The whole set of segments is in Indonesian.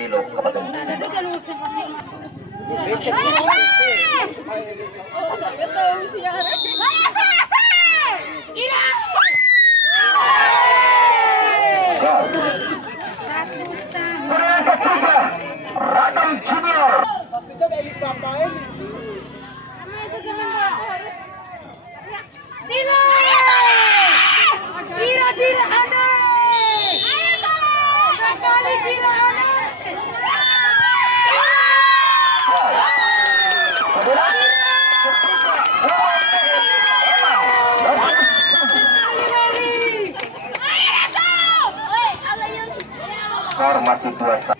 kilo kapatid. Radam Junior. Formasi 2-1.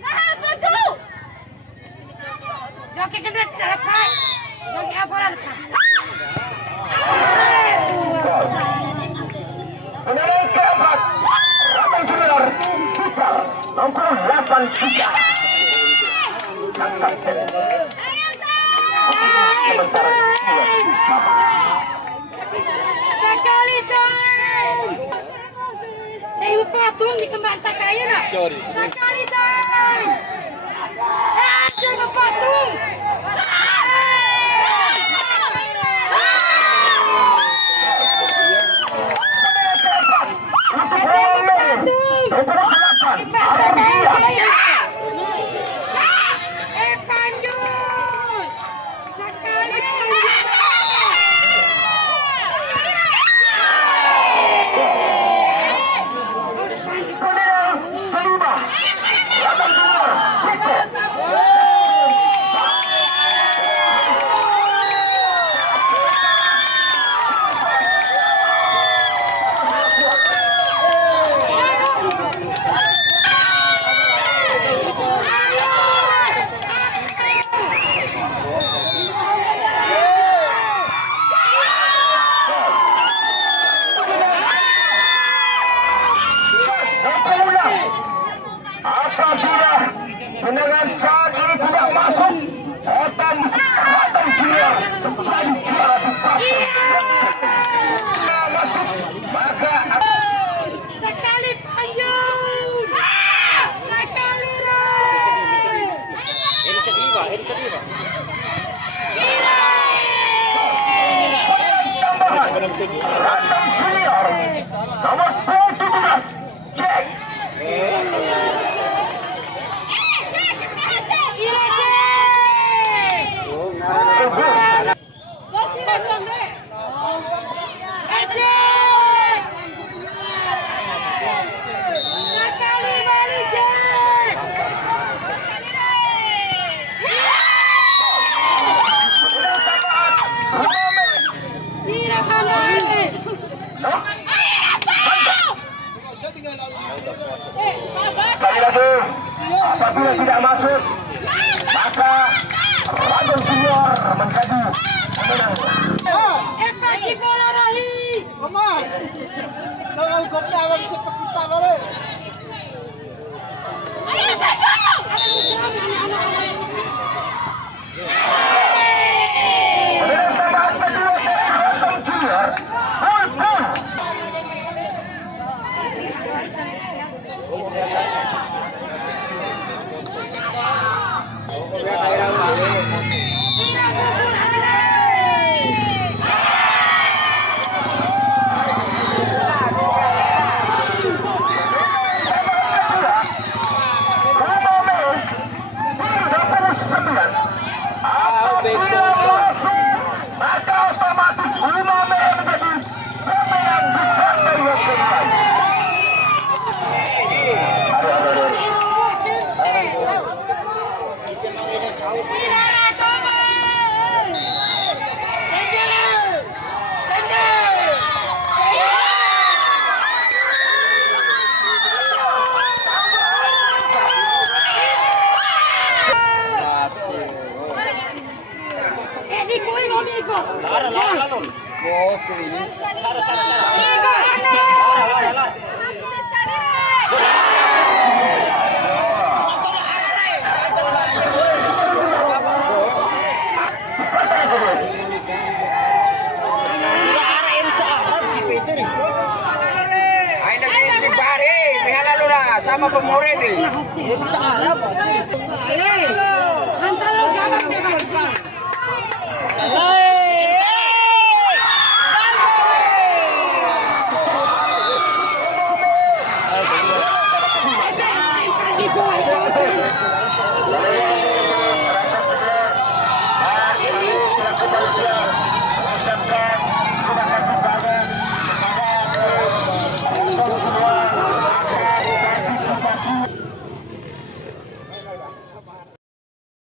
Joki gendut tidak lepas. Joki apa lepas? Penilaian keempat, Radam Junior, Putar, nomor 83. Sang kapten. Sementara Sekali dong. Saya ibu patung di kembang tak kaya nak. Sekali dong. Saya ibu patung. Apabila dengan saat ini tidak masuk, otomatis Radam Junior menjadi juara di pasar. Masuk, maka Sekali panjang. Sekali dong. Ini kedua. tambahan Radam Junior nomor 17 Jack. Sekali lagi, apabila tidak masuk, maka Radam Junior menjadi pemenang. Pagi bola rahi. Mama, kalau kau awak sepak kita bare. Ayo saja. Kalau diserang anak-anak kecil. Pemenang tambahan kedua Radam Junior, Pulpul. Maka otomatis Umame menjadi pemenang besar dari yang kedua. sama pemurid nih. Lalu